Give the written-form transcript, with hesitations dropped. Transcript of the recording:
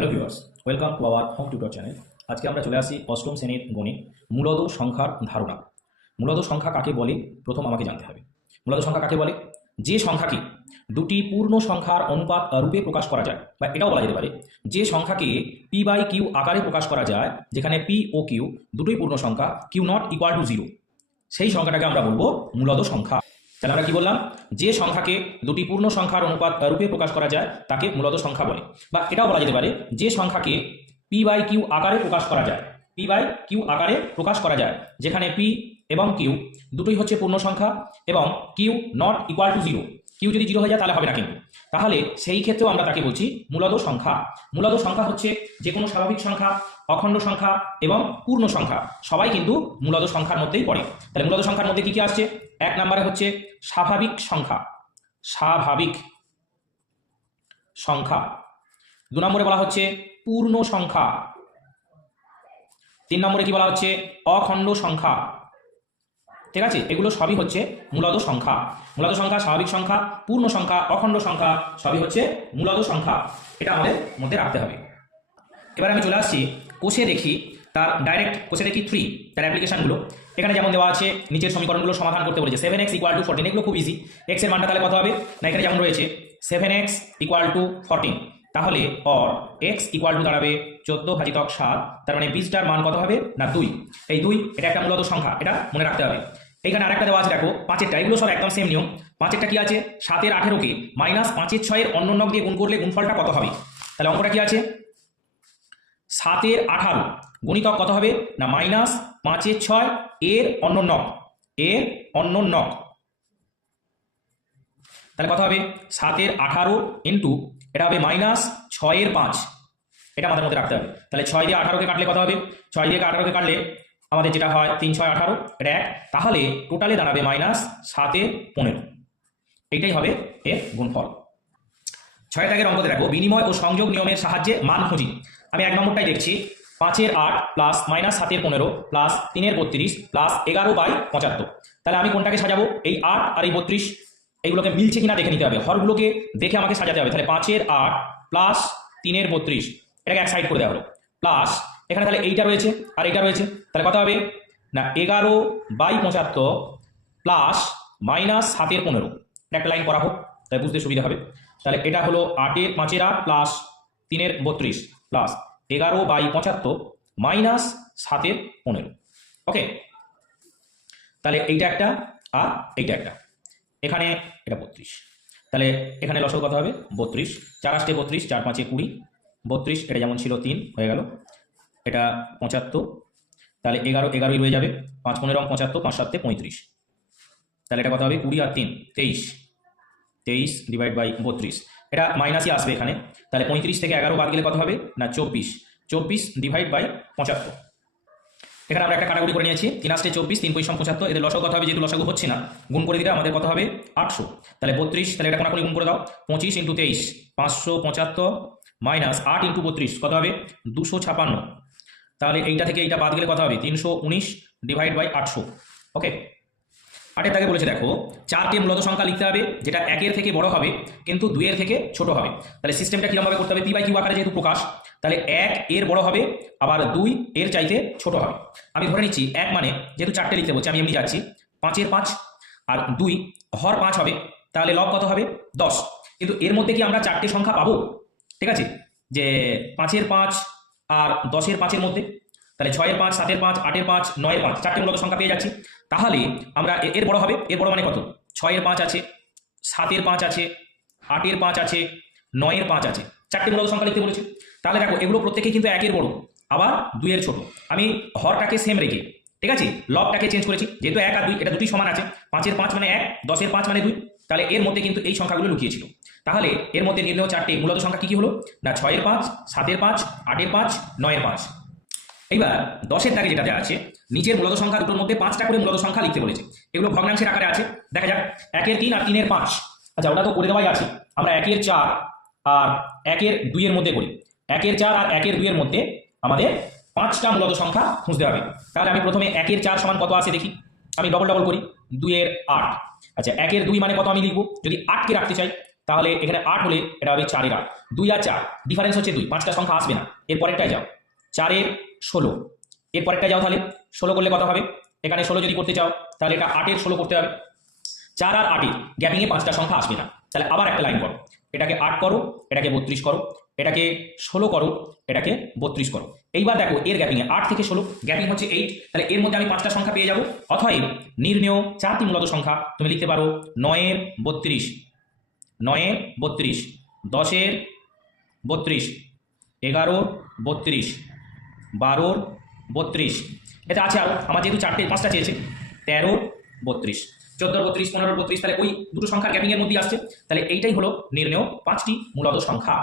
Hello viewers, welcome to our home tutor channel. আজকে আমরা চলে আসি অষ্টম শ্রেণীর গণিত মূলদ সংখ্যার ধারণা। মূলদ সংখ্যা কাকে বলে প্রথম আমাকে জানতে হবে। মূলদ সংখ্যা কাকে বলে? যে সংখ্যাকে দুটি পূর্ণ সংখ্যার অনুপাত রূপে প্রকাশ করা যায়, বা এটাও বলা যেতে পারে যে সংখ্যাকে পি বাই কিউ আকারে প্রকাশ করা যায়, যেখানে পি ও কিউ দুটোই পূর্ণ সংখ্যা, কিউ নট ইকুয়াল টু 0, সেই সংখ্যাটাকে আমরা বলবো মূলদ সংখ্যা। তাহলে আমরা কি বললাম? যে সংখ্যাকে দুটি পূর্ণ সংখ্যার অনুপাত রূপে প্রকাশ করা যায় তাকে মূলদ সংখ্যা বলে। বা এটাও বলা যেতে পারে যে সংখ্যাকে পি বাই কিউ আকারে প্রকাশ করা যায়, পি বাই কিউ আকারে প্রকাশ করা যায়, যেখানে পি এবং কিউ দুটোই হচ্ছে পূর্ণ সংখ্যা এবং q not equal to 0। Q যদি 0 হয়ে যায় তাহলে হবে না, কিন্তু তাহলে সেই ক্ষেত্রেও আমরা তাকে বলছি মূলদ সংখ্যা। মূলদ সংখ্যা হচ্ছে যে কোনো স্বাভাবিক সংখ্যা, অখণ্ড সংখ্যা এবং পূর্ণ সংখ্যা সবাই কিন্তু মূলদ সংখ্যার মধ্যেই পড়ে। তাহলে মূলদ সংখ্যার মধ্যে কি কি আসছে? এক নম্বরে হচ্ছে স্বাভাবিক সংখ্যা, স্বাভাবিক সংখ্যা। দু নম্বরে বলা হচ্ছে পূর্ণ সংখ্যা। তিন নম্বরে কি বলা হচ্ছে? অখণ্ড সংখ্যা। ঠিক আছে, এগুলো সবই হচ্ছে মূলদ সংখ্যা। মূলদ সংখ্যা, স্বাভাবিক সংখ্যা, পূর্ণ সংখ্যা, অখণ্ড সংখ্যা সবই হচ্ছে মূলদ সংখ্যা। এটা আমাদের মধ্যে রাখতে হবে। এবার আমি চলে আসছি কোষে দেখি, তার ডাইরেক্ট কোষে দেখি 3 তার অ্যাপ্লিকেশনগুলো। এখানে যেমন দেওয়া আছে নিচের সমীকরণগুলো সমাধান করতে বলেছে। 7x = 14, এগুলো খুব ইজি। এক্স এর মানটা তাহলে কত হবে? না, এখানে যেমন রয়েছে 7x = 14, তাহলে অর এক্স ইকুয়াল টু দাঁড়াবে 14/7, তার মানে 20টার মান কত হবে? না 2। এই 2 এটা একটা মূলদ সংখ্যা, এটা মনে রাখতে হবে। এইখানে আরেকটা দেওয়া আছে, দেখো 5এরটা, এগুলো সব একদম সেম নিয়ম। 5এরটা কি আছে? 7-এর 18কে -5-এর 6-এর অন্য নক দিয়ে গুণ করলে গুণফলটা কত হবে? তাহলে অঙ্কটা কি আছে? 7-এর 18 গুণিতক কত হবে? না -5-এর 6 এর অন্য নক, এর অন্য নক। তাহলে কত হবে? 7-এর 18 ইন্টু এটা হবে -6-এর 5। এটা আমাদের মধ্যে রাখতে হবে। তাহলে 6 দিয়ে 18কে কাটলে কত হবে? 6 দিয়ে 18কে কাটলে আমাদের যেটা হয় 3 6 18, এটা 1। তাহলে টোটালে দাঁড়াবে -7-এর 15। এইটাই হবে এর গুণফল। 6 দাগের অঙ্কতে দেখো বিনিময় ও সংযোগ নিয়মের সাহায্যে মান খুঁজি। আমি 1 নম্বরটাই দেখছি। 5-এর 8 প্লাস -7-এর 15 প্লাস 3-এর 32 প্লাস 11/75। তাহলে আমি কোনটাকে সাজাবো? এই 8 আর এই 32 এইগুলোকে মিলছে কিনা দেখে নিতে হবে, হরগুলোকে দেখে আমাকে সাজাতে হবে। তাহলে 5-এর 8 প্লাস 3-এর 32, এটাকে এক সাইড করে দেওয়া হলো, প্লাস এখানে তাহলে এইটা রয়েছে আর এইটা রয়েছে, তাহলে কত হবে? না 11/75 প্লাস -7-এর 15। এটা একটা লাইন করা হোক, তাই বুঝতে সুবিধা হবে। তাহলে এটা হলো 5-এর 8 প্লাস 3-এর 32 প্লাস 11/75 মাইনাস 7-এর 15। ওকে, তাহলে এইটা একটা আর এইটা একটা, এখানে এটা 32। তাহলে এখানে লসাগু কত হবে? 32। 4 8 32, 4 5 20, 32। এটা যেমন ছিল 3 হয়ে গেল, এটা 75। তাহলে 11 11ই রয়ে যাবে, 5 15 75, 5 7 35। তাহলে এটা কত হবে? 20 আর 3 23, 23 ডিভাইড বাই 32। এটা মাইনাসই আসবে এখানে। তাহলে 35 থেকে 11 বাদ গেলে কত হবে? না 24, 24 ডিভাইড বাই 75। এখানে আমরা একটা কাটাকুটি করে নিয়েছি, 3 8 24, 3 5 75। এদের লসাগু কত হবে? যেহেতু লসাগু হচ্ছে না, গুণ করে দিলে আমাদের কত হবে? 800। তাহলে 32, তাহলে এটা কোনাকুনি গুণ করে দাও। 25 × 23 575 মাইনাস 8 × 32 কত হবে? 256। তাহলে এইটা থেকে এইটা বাদ গেলে কত হবে? 319 ডিভাইড বাই 800। ওকে, 8-এর দাগে বলেছে দেখো 4কে মূলদ সংখ্যা লিখতে হবে যেটা 1-এর থেকে বড় হবে কিন্তু 2-এর থেকে ছোট হবে। তাহলে সিস্টেমটা কিরকমভাবে করতে হবে? পি বাই কিউ আকারে যেহেতু প্রকাশ, তাহলে 1 এর বড় হবে, আবার 2 এর চাইতে ছোট হবে। আমি ধরে নিচ্ছি 1 মানে যেহেতু 4টে লিখতে বলছি, আমি এমনি যাচ্ছি 5-এর 5 আর 2 হর 5 হবে, তাহলে লব কত হবে? 10। কিন্তু এর মধ্যে কি আমরা 4টে সংখ্যা পাবো? ঠিক আছে, যে 5-এর 5 আর 10-এর 5-এর মধ্যে, তাহলে 6-এর 5 7-এর 5 8-এর 5 9-এর 5, 4টে মূলদ সংখ্যা পেয়ে যাচ্ছি। তাহলে আমরা এর বড় হবে, এর বড় মানে কত? 6-এর 5 আছে, 7-এর 5 আছে, 8-এর 5 আছে, 9-এর 5 আছে, 4টে মূলদ সংখ্যা লিখতে বলেছে। তাহলে দেখো এগুলো প্রত্যেকেই কিন্তু 1-এর বড় আবার 2-এর ছোট। আমি হরটাকে সেম রেখে, ঠিক আছে, লবটাকে চেঞ্জ করেছি, যেহেতু 1 আর 2 এটা দুটোই সমান আছে। 5-এর 5 মানে 1, 10-এর 5 মানে 2, তাহলে এর মধ্যে কিন্তু এই সংখ্যাগুলো লুকিয়েছিল। তাহলে এর মধ্যে নির্ণেয় 4টে মূলদ সংখ্যা কি কি হলো? না 6-এর 5, 7-এর 5, 8-এর 5, 9-এর 5। এইবার 10-এর দাগে যেটাতে আছে নিচের মূলদ সংখ্যা দুটোর মধ্যে 5টা করে মূলদ সংখ্যা লিখতে বলেছে। এগুলো ভগ্নাংশের আকারে আছে, দেখা যাক। 1-এর 3 আর 3-এর 5, আচ্ছা ওটা তো করে দেওয়াই আছে। আমরা 1-এর 4 আর 1-এর 2-এর মধ্যে করি। 1-এর 4 আর 1-এর 2-এর মধ্যে আমাদের 5টা মূলদ সংখ্যা খুঁজতে হবে। তাহলে আমি প্রথমে 1-এর 4 সমান কত আছে দেখি, আমি ডবল ডবল করি, 2-এর 8। আচ্ছা 1-এর 2 মানে কত আমি লিখবো? যদি 8কে রাখতে চাই তাহলে এখানে 8 হলে এটা হবে 4 এর 8, 2 আর 4 ডিফারেন্স হচ্ছে 2, 5টা সংখ্যা আসবে না। এর পরেরটায় যাও, 4 এর 16, এর পরেরটায় যাও, তাহলে 16 করলে কত হবে? এখানে 16 যদি করতে চাও তাহলে এটা 8 এর 16 করতে হবে। 4 আর 8 এর গ্যাপিংয়ে 5টা সংখ্যা আসবে না, তাহলে আবার একটা লাইন করো, এটাকে 8 করো, এটাকে 32 করো, এটাকে 16 করো, এটাকে 32 করো। এইবার দেখো এর গ্যাপিংয়ে 8 থেকে 16 গ্যাপিং হচ্ছে 8, তাহলে এর মধ্যে আমি 5টা সংখ্যা পেয়ে যাবো। অতএব নির্ণেয় 4টি মূলত সংখ্যা তুমি লিখতে পারো 9 এর 32, 9 এর 32, 10 এর 32, 11 32, 12 32, এটা আছে আরো, আমার যেহেতু 5টা চেয়েছে, 13 32, 14 32, 15 32, তাহলে ওই দুটো সংখ্যার গ্যাপিং এর মধ্যেই আসছে। তাহলে এইটাই হলো নির্ণেয় 5টি মূলত সংখ্যা।